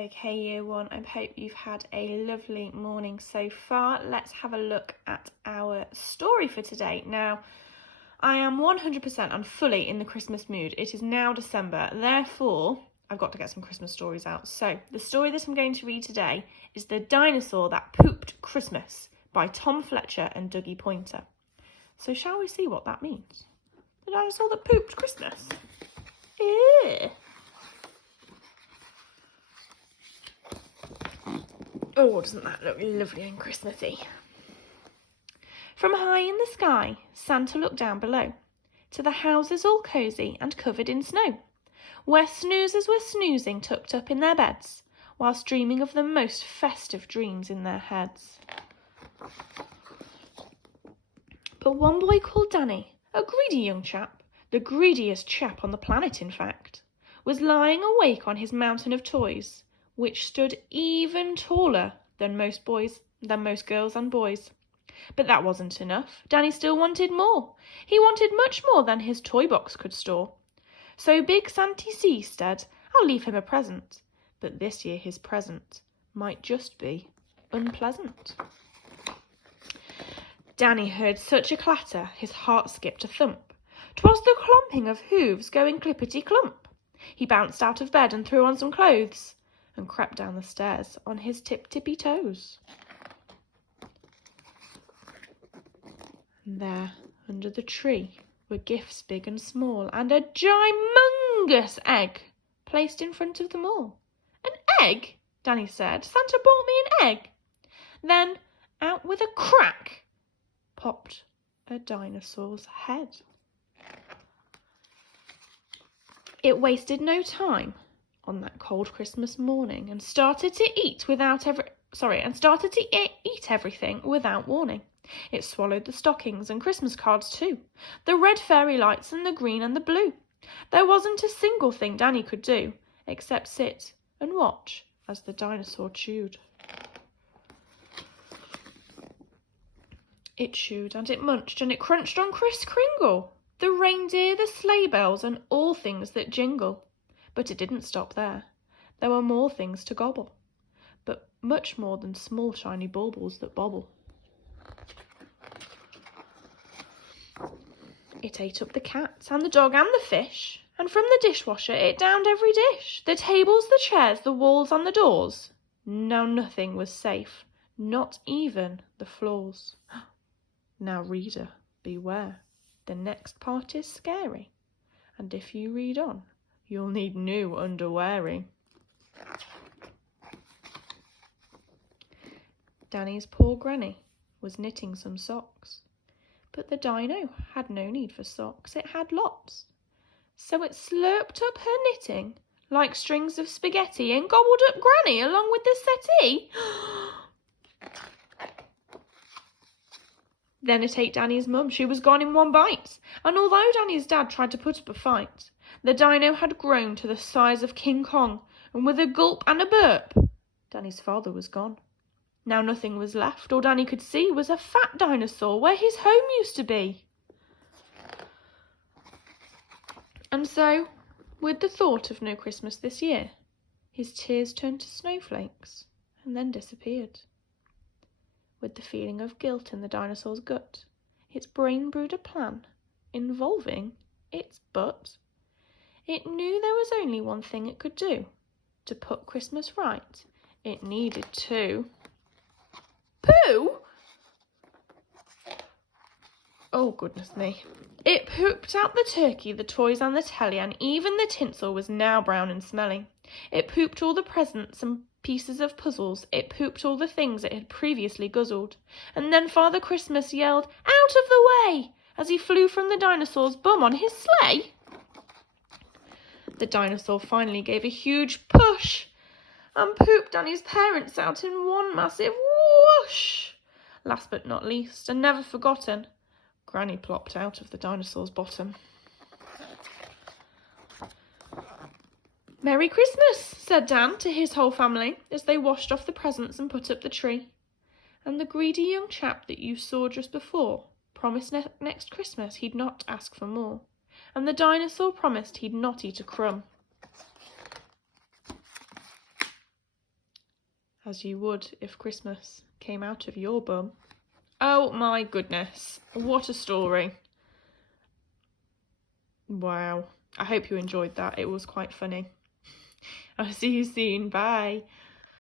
Okay, year one, I hope you've had a lovely morning so far. Let's have a look at our story for today. Now, I am 100% and fully in the Christmas mood. It is now December, therefore, I've got to get some Christmas stories out. So, the story that I'm going to read today is The Dinosaur That Pooped Christmas by Tom Fletcher and Dougie Pointer. So, shall we see what that means? The dinosaur that pooped Christmas. Ew. Oh, doesn't that look lovely and Christmassy? From high in the sky, Santa looked down below, to the houses all cosy and covered in snow, where snoozers were snoozing tucked up in their beds, whilst dreaming of the most festive dreams in their heads. But one boy called Danny, a greedy young chap, the greediest chap on the planet in fact, was lying awake on his mountain of toys, which stood even taller than most girls and boys. But that wasn't enough. Danny still wanted more. He wanted much more than his toy box could store. So Big Santy C said, I'll leave him a present. But this year his present might just be unpleasant. Danny heard such a clatter, his heart skipped a thump. 'Twas the clomping of hooves going clippity-clump. He bounced out of bed and threw on some clothes, and crept down the stairs on his tip-tippy toes. And there, under the tree, were gifts big and small, and a gymongous egg placed in front of them all. An egg? Danny said. Santa bought me an egg. Then, out with a crack, popped a dinosaur's head. It wasted no time on that cold Christmas morning and started to eat everything without warning. It swallowed the stockings and Christmas cards too, the red fairy lights and the green and the blue. There wasn't a single thing Danny could do except sit and watch as the dinosaur chewed. It chewed and it munched and it crunched on Kris Kringle, the reindeer, the sleigh bells and all things that jingle. But it didn't stop there. There were more things to gobble, but much more than small shiny baubles that bobble. It ate up the cat and the dog and the fish, and from the dishwasher it downed every dish, the tables, the chairs, the walls and the doors. Now nothing was safe, not even the floors. Now reader, beware, the next part is scary, and if you read on, you'll need new underwearing. Danny's poor granny was knitting some socks, but the dino had no need for socks, it had lots. So it slurped up her knitting like strings of spaghetti and gobbled up Granny along with the settee. Then it ate Danny's mum. She was gone in one bite, and although Danny's dad tried to put up a fight, the dino had grown to the size of King Kong, and with a gulp and a burp, Danny's father was gone. Now nothing was left. All Danny could see was a fat dinosaur where his home used to be. And so, with the thought of no Christmas this year, his tears turned to snowflakes and then disappeared. With the feeling of guilt in the dinosaur's gut, its brain brewed a plan involving its butt. It knew there was only one thing it could do. To put Christmas right, it needed to poo. Oh, goodness me. It pooped out the turkey, the toys and the telly, and even the tinsel was now brown and smelly. It pooped all the presents and pieces of puzzles. It pooped all the things it had previously guzzled. And then Father Christmas yelled, "Out of the way!" as he flew from the dinosaur's bum on his sleigh. The dinosaur finally gave a huge push and pooped Danny's parents out in one massive whoosh. Last but not least, and never forgotten, Granny plopped out of the dinosaur's bottom. "Merry Christmas," said Dan to his whole family as they washed off the presents and put up the tree. And the greedy young chap that you saw just before promised next Christmas he'd not ask for more. And the dinosaur promised he'd not eat a crumb. as you would if Christmas came out of your bum. Oh my goodness, what a story. Wow, I hope you enjoyed that. It was quite funny. I'll see you soon. Bye.